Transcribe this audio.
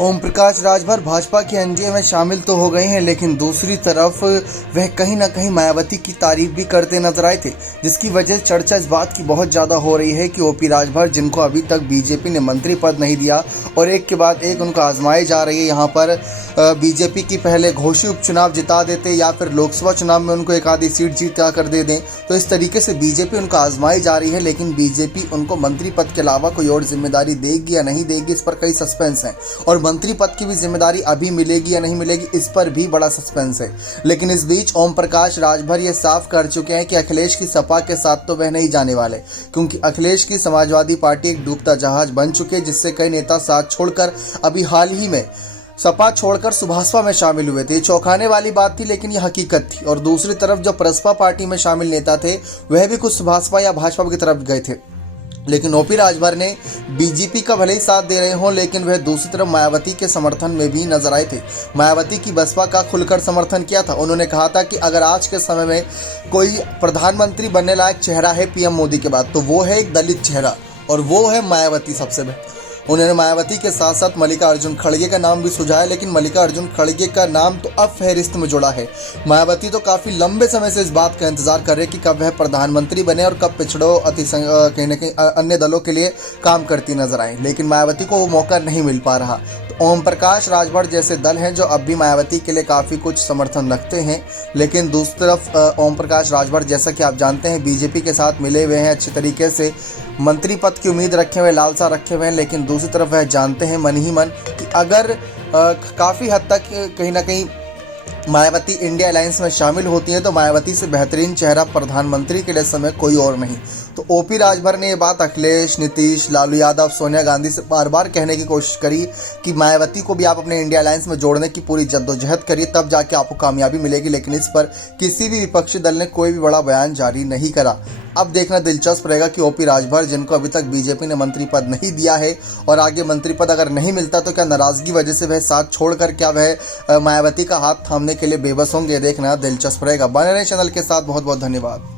ओम प्रकाश राजभर भाजपा के एनडीए में शामिल तो हो गए हैं, लेकिन दूसरी तरफ वह कहीं ना कहीं मायावती की तारीफ भी करते नजर आए थे, जिसकी वजह चर्चा इस बात की बहुत ज़्यादा हो रही है कि ओपी राजभर, जिनको अभी तक बीजेपी ने मंत्री पद नहीं दिया और एक के बाद एक उनको आजमाए जा रही है, यहाँ पर बीजेपी की पहले घोषित उपचुनाव जिता देते या फिर लोकसभा चुनाव में उनको एक आधी सीट जीता कर दे दें, तो इस तरीके से बीजेपी उनको आजमाई जा रही है। लेकिन बीजेपी उनको मंत्री पद के अलावा कोई और जिम्मेदारी देगी या नहीं देगी, इस पर कई सस्पेंस हैं, और मंत्री पद की भी जिम्मेदारी अभी मिलेगी या नहीं मिलेगी, इस पर भी बड़ा सस्पेंस है। लेकिन इस बीच ओम प्रकाश राजभर ये साफ कर चुके हैं कि अखिलेश की सपा के साथ तो वह नहीं जाने वाले, क्योंकि अखिलेश की समाजवादी पार्टी एक डूबता जहाज बन चुके, जिससे कई नेता साथ छोड़कर अभी हाल ही में सपा छोड़कर सुभाषपा में शामिल हुए थे। ये चौंकाने वाली बात थी, लेकिन ये हकीकत थी। और दूसरी तरफ जो प्रसपा पार्टी में शामिल नेता थे, वह भी कुछ सुभाषपा या भाजपा की तरफ गए थे। लेकिन ओपी राजभर ने बीजेपी का भले ही साथ दे रहे हों, लेकिन वह दूसरी तरफ मायावती के समर्थन में भी नजर आए थे। मायावती की बसपा का खुलकर समर्थन किया था। उन्होंने कहा था कि अगर आज के समय में कोई प्रधानमंत्री बनने लायक चेहरा है पीएम मोदी के बाद, तो वो है एक दलित चेहरा, और वो है मायावती सबसे बेहतर। उन्होंने मायावती के साथ साथ मल्लिकार्जुन खड़गे का नाम भी सुझाया, लेकिन मल्लिकार्जुन खड़गे का नाम तो अब फहरिस्त में जुड़ा है। मायावती तो काफ़ी लंबे समय से इस बात का इंतजार कर रहे कि कब वह प्रधानमंत्री बने और कब पिछड़ों कहीं न कहीं अन्य दलों के लिए काम करती नजर आए, लेकिन मायावती को वो मौका नहीं मिल पा रहा। तो ओम प्रकाश राजभर जैसे दल हैं जो अब भी मायावती के लिए काफ़ी कुछ समर्थन रखते हैं, लेकिन दूसरी तरफ ओम प्रकाश राजभर, जैसा कि आप जानते हैं, बीजेपी के साथ मिले हुए हैं, अच्छे तरीके से मंत्री पद की उम्मीद रखे हुए, लालसा रखे हुए हैं। लेकिन दूसरी तरफ वह जानते हैं मन ही मन कि अगर काफ़ी हद तक कहीं ना कहीं मायावती इंडिया अलायंस में शामिल होती हैं, तो मायावती से बेहतरीन चेहरा प्रधानमंत्री के लिए समय कोई और नहीं। तो ओपी राजभर ने ये बात अखिलेश, नीतीश, लालू यादव, सोनिया गांधी से बार बार कहने की कोशिश करी कि मायावती को भी आप अपने इंडिया अलायंस में जोड़ने की पूरी जद्दोजहद करिए, तब जाके आपको कामयाबी मिलेगी। लेकिन इस पर किसी भी विपक्षी दल ने कोई भी बड़ा बयान जारी नहीं करा। अब देखना दिलचस्प रहेगा कि ओपी राजभर, जिनको अभी तक बीजेपी ने मंत्री पद नहीं दिया है, और आगे मंत्री पद अगर नहीं मिलता तो क्या नाराजगी वजह से वह साथ छोड़कर क्या वह मायावती का हाथ थामने के लिए बेबस होंगे। देखना दिलचस्प रहेगा। बने रहे चैनल के साथ। बहुत बहुत धन्यवाद।